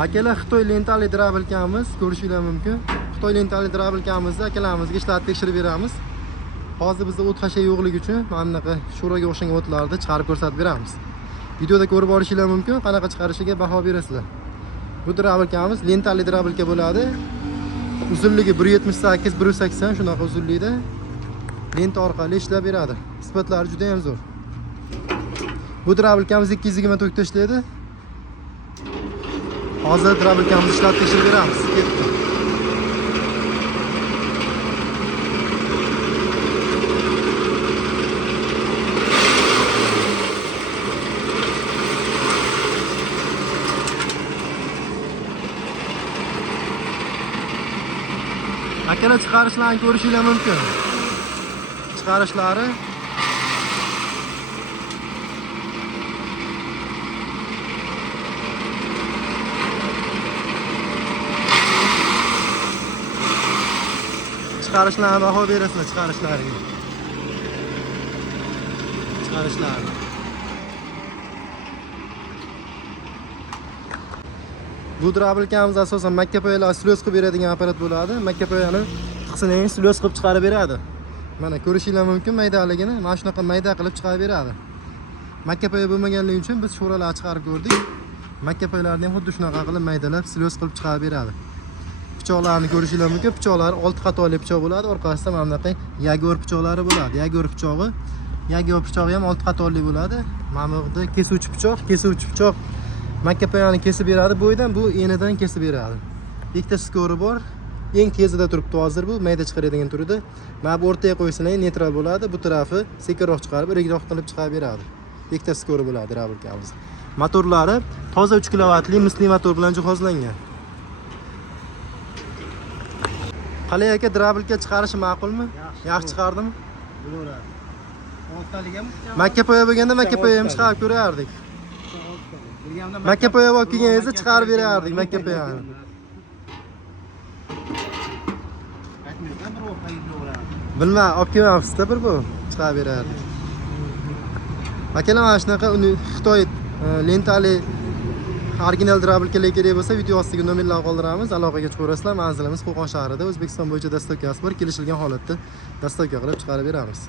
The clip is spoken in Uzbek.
Akalar Xitoy lentali drabilkamiz ko'rishinglar mumkin. Xitoy lentali drabilkamizda akalarimizga ishlatib tekshirib beramiz. Hozir bizda o't hasha yo'qligi uchun mana bunaqa sho'raga o'xshagan o'tlarni chiqarib ko'rsatib beramiz. Videoda ko'rib olishinglar mumkin, qanaqa chiqarishiga baho berasizlar. Bu drabilkamiz lentali drabilka bo'ladi. Uzunligi 1.78-1.80 shunaqa uzunlikda. Lenta orqali ishlab beradi. Sifatlari juda ham zo'r. Bu drabilkamiz 220 tok tashlaydi. Hozir drabilkamizni ishlab tekshirib beramiz. Ketdi. Akalar chiqarishlarini ko'rishinglar mumkin. Chiqarishlari chiqarishlarni baho berasizlar chiqarishlariga. Chiqarishlari. Bu drabilkamiz asosan makkapoyalar slyoz qilib beradigan apparat bo'ladi. Makkapoyani tiqsini slyoz qilib chiqarib beradi. Mana ko'rishinglar mumkin maydaligini. Mana shunaqa mayda qilib chiqarib beradi. Makkapoya bo'lmaganligi uchun biz sho'ralar chiqarib ko'rdik. Makkapoyalarni ham xuddi shunaqa qilib maydalab slyoz qilib chiqarib beradi. Pichoqlarni ko'rishinglar mumkin. Pichoqlar 6 qatorli pichoq bo'ladi. Orqasida mana bunaqa yagor pichoqlari bo'ladi. Yagor pichog'i ham 6 qatorli bo'ladi. Mana bu yerda kesuvchi pichoq makkapoyani kesib beradi. Bo'ydan bu enidan kesib beradi. Ikkita skori bor. Eng tezida turibdi hozir bu mayda chiqaradigan turida. Mana bu o'rtaga qo'ysangiz neytral bo'ladi. Bu tarafi sekinroq chiqarib, irikroq qilib chiqarib beradi. Ikkita skori bo'ladi drabilkamiz. Motorlari toza 3 kilovatli misli motor bilan jihozlangan. Qalay aka, drabilka chiqarishi ma'qulmi? Yaxshi chiqardimi? Bo'laveradi. Oltaligami? Makkapoya bo'lganda makkapoya ham chiqarib ko'rardik. Makkapoya bo'lib kelganingizda chiqarib berardik makkapoyani. Bilma, olib kelmabsiz-da bir bu. Chiqarib berardik. Akalar mana shunaqa Xitoy lentali original drabilkalar kerak bo'lsa, video ostiga nomerlarni qoldiramiz. Aloqaga chiqaverasizlar. Manzilimiz Qo'qon shahrida, O'zbekiston bo'yicha dostavkasi bor. Kelishilgan holatda dostavka qilib chiqarib beramiz.